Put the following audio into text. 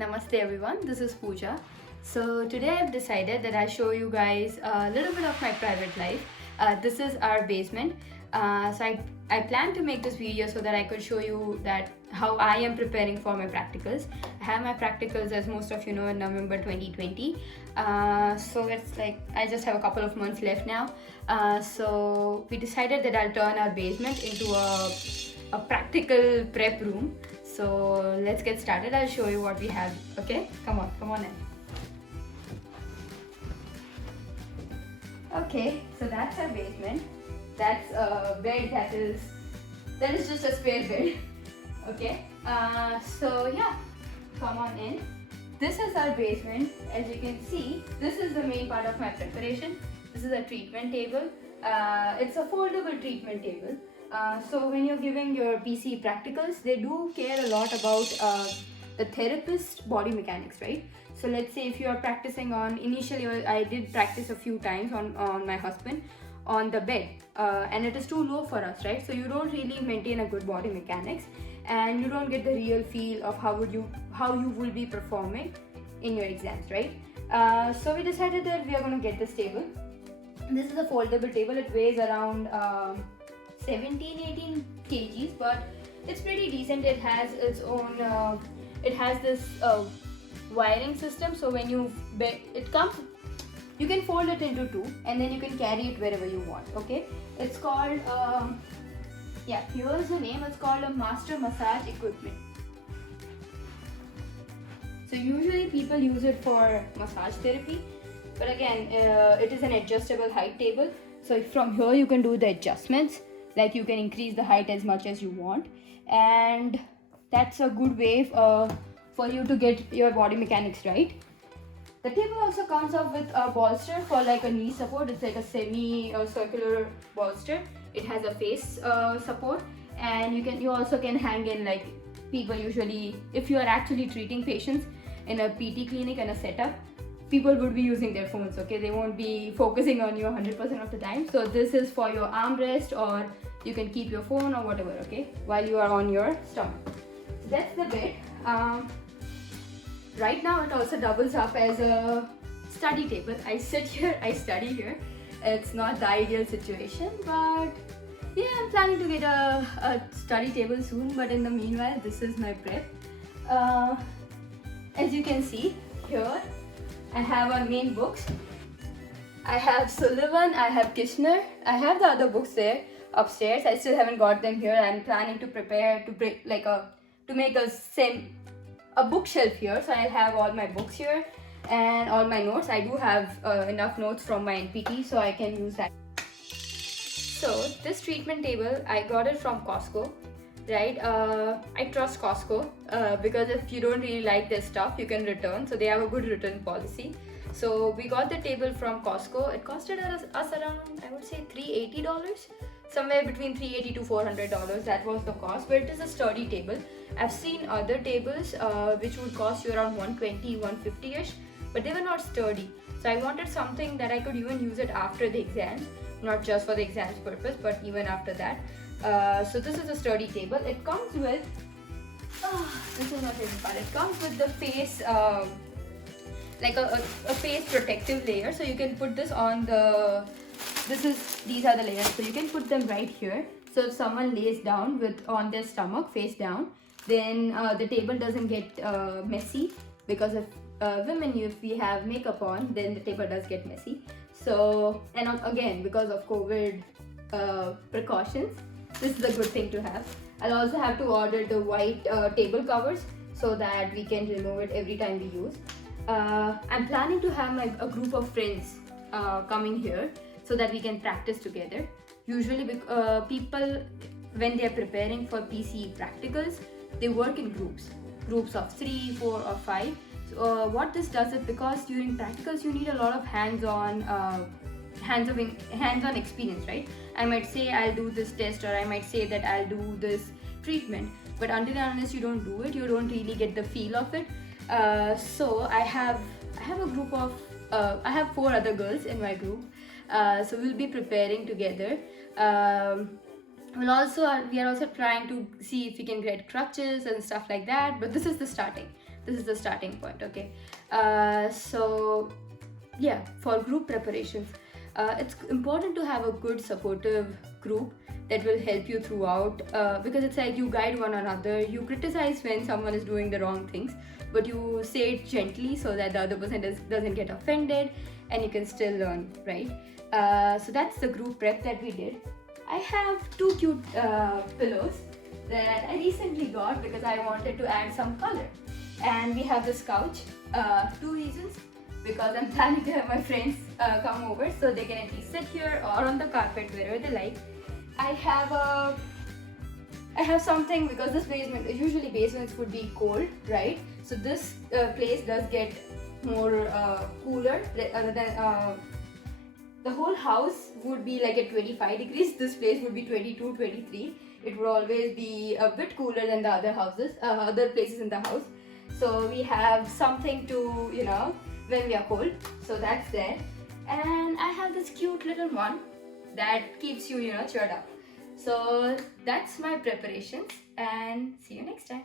Namaste everyone, this is Pooja. So today I've decided that I'll show you guys a little bit of my private life. This is our basement. So I planned to make this video so that I could show you that how I am preparing for my practicals. I have my practicals, as most of you know, in November 2020. So it's like I just have a couple of months left now. So we decided that I'll turn our basement into a practical prep room. So let's get started. I'll show you what we have. Okay, come on in. Okay, so that's our basement. That's a bed that is just a spare bed. Okay, so yeah, come on in. This is our basement. As you can see, this is the main part of my preparation. This is a treatment table. It's a foldable treatment table. So when you're giving your PC practicals, they do care a lot about the therapist body mechanics, right? So let's say if you are practicing on, initially I did practice a few times on my husband on the bed, and it is too low for us, right? So you don't really maintain a good body mechanics, and you don't get the real feel of how you will be performing in your exams, right? So we decided that we are going to get this table. This is a foldable table. It weighs around 17-18 kgs, but it's pretty decent. It has its own it has this wiring system, so when it comes, you can fold it into two and then you can carry it wherever you want. Okay, it's called yeah, here's the name. It's called a master massage equipment. So usually people use it for massage therapy, but again, it is an adjustable height table. So from here you can do the adjustments, like you can increase the height as much as you want, and that's a good way for you to get your body mechanics right. The table also comes up with a bolster for like a knee support. It's like a semi-circular bolster. It has a face support, and you also can hang in, like people usually, if you are actually treating patients in a PT clinic and a setup, people would be using their phones. Okay, they won't be focusing on you 100% of the time. So this is for your armrest, or you can keep your phone or whatever, okay, while you are on your stomach. So that's the bed. Right now it also doubles up as a study table. I sit here, I study here. It's not the ideal situation, but yeah, I'm planning to get a study table soon. But in the meanwhile, this is my prep. As you can see here, I have our main books. I have Sullivan, I have Kishner, I have the other books there upstairs. I still haven't got them here. I'm planning to prepare to break to make a bookshelf here. So I'll have all my books here and all my notes. I do have enough notes from my NPT, so I can use that. So this treatment table, I got it from Costco, right? I trust Costco because if you don't really like their stuff, you can return. So they have a good return policy. So we got the table from Costco. It costed us around, I would say, $380, somewhere between $380 to $400. That was the cost, but it is a sturdy table. I've seen other tables which would cost you around $120, $150ish, but they were not sturdy. So I wanted something that I could even use it after the exams, not just for the exams purpose, but even after that. So this is a sturdy table. It comes with, this is my favorite part. It comes with the face, like a face protective layer. So you can put this on these are the layers. So you can put them right here. So if someone lays down on their stomach face down, then the table doesn't get messy, because if women, if we have makeup on, then the table does get messy. So, and again, because of COVID precautions, this is a good thing to have. I'll also have to order the white table covers so that we can remove it every time we use. I'm planning to have a group of friends coming here so that we can practice together. Usually people, when they are preparing for PC practicals, they work in groups of 3, 4 or 5. So what this does is, because during practicals you need a lot of hands-on experience, right? I might say I'll do this test, or I might say that I'll do this treatment, but until and unless you don't do it, you don't really get the feel of it. So I have a group of I have 4 other girls in my group, so we'll be preparing together. we are also trying to see if we can get crutches and stuff like that, but this is the starting point. Okay, so yeah, for group preparations, it's important to have a good supportive group that will help you throughout, because it's like you guide one another, you criticize when someone is doing the wrong things, but you say it gently so that the other person doesn't get offended, and you can still learn, right? So that's the group prep that we did. I have two cute pillows that I recently got because I wanted to add some color. And we have this couch. Two reasons: because I'm planning to have my friends come over so they can at least sit here or on the carpet, wherever they like. I have something because this basement, usually basements would be cold, right? So this place does get more cooler other than the whole house would be like at 25 degrees. This place would be 22, 23. It would always be a bit cooler than the other houses, other places in the house. So we have something to, when we are cold. So that's there. And I have this cute little one that keeps you, cheered up. So that's my preparations, and see you next time.